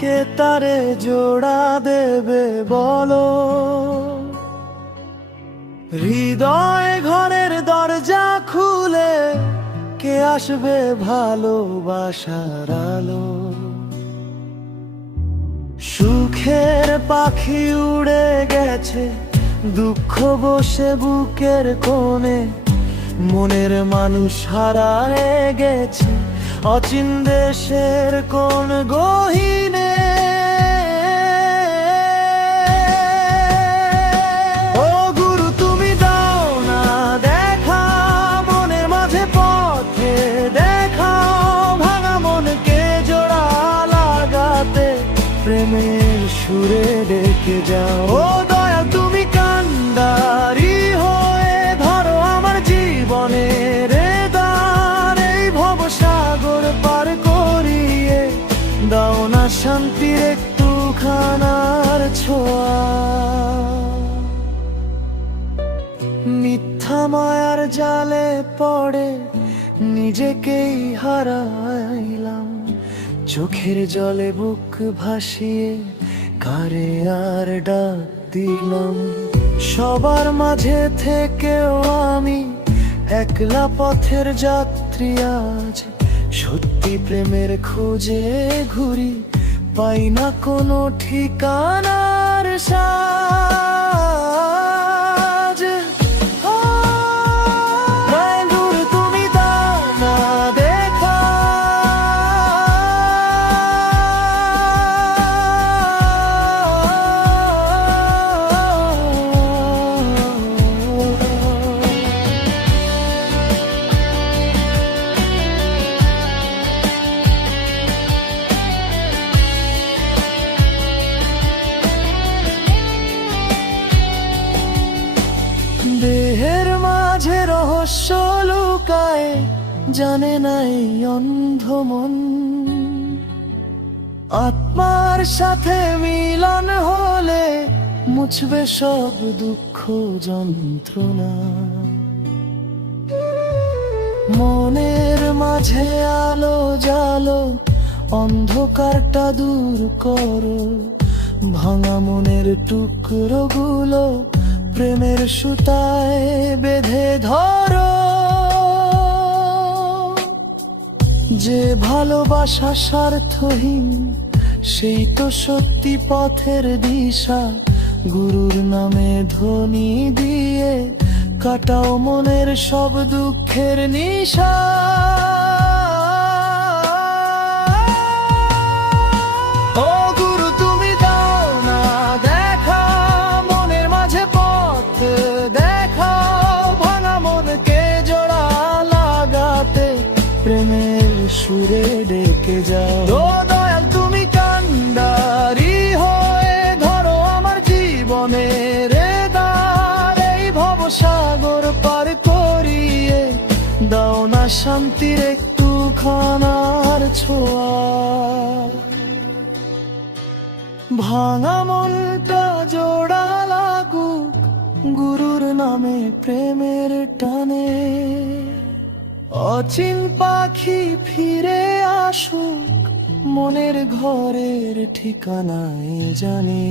কে তারে জোড়া দেবে বলো? হৃদয় ঘরের দরজা খুলে কে আসবে ভালোবাসার আলো? সুখের পাখি উড়ে গেছে, দুঃখ বসে বুকের কোণে, মনের মানুষ হারায়ে গেছে অচিন দেশের কোন গহীনে। ও গুরু তুমি দাও না দেখা, মনের মাঝে পথে দেখাও, ভাঙা মনকে জোড়া লাগাতে প্রেমের সুরে ডেকে যাও। ও দয়া তুমি কান্ডারি হয়ে ধরো আমার জীবনের দ্বার, এই ভবসাগর পার করিয়ে দাও না শান্তির একটু খানার ছোঁয়া। মিথ্যা মায়ার জালে পড়ে নিজেকেই হারাইলাম, চোখের জলে বুক ভাসিয়ে কারে আর ডাক দিলাম। সবার মাঝে থেকেও আমি একলা পথের যাত্রী আজ, সত্যি প্রেমের খোঁজে ঘুরি, পাই না কোনো ঠিকানার সাজ। মায়ালুর তুমি দাও না দেখা, দেহের মাঝে রহস্য লুকায়, জানে নাই অন্ধ মন, আত্মার সাথে মিলন হলে মুছবে সব দুঃখ যন্ত্রণা। মনের মাঝে আলো জ্বালো, অন্ধকারটা দূর করো, ভাঙা মনের টুকরোগুলো প্রেমের সুতায় বেঁধে ধরো। যে ভালোবাসা স্বার্থহীন সেই তো সত্যি পথের দিশা, গুরুর নামে ধ্বনি দিয়ে কাটাও মনের সব দুঃখের নিশা। ও গুরু তুমি দাও না দেখা, মনের মাঝে পথ দেখাও, ভাঙা মনকে জোড়া লাগাতে প্রেমের সুরে ডেকে যাও। ও দয়াল তুমি কান্ডারি হয়ে ধরো আমার জীবনের দ্বার, এই ভবসাগর পার করিয়ে দাও না শান্তির একটু খানার ছোঁয়া। ভাঙা মনটা জোড়া লাগুক গুরুর নামে প্রেমের টানে, অচিন পাখি ফিরে আসুক মনের ঘরের ঠিকানায় জানে।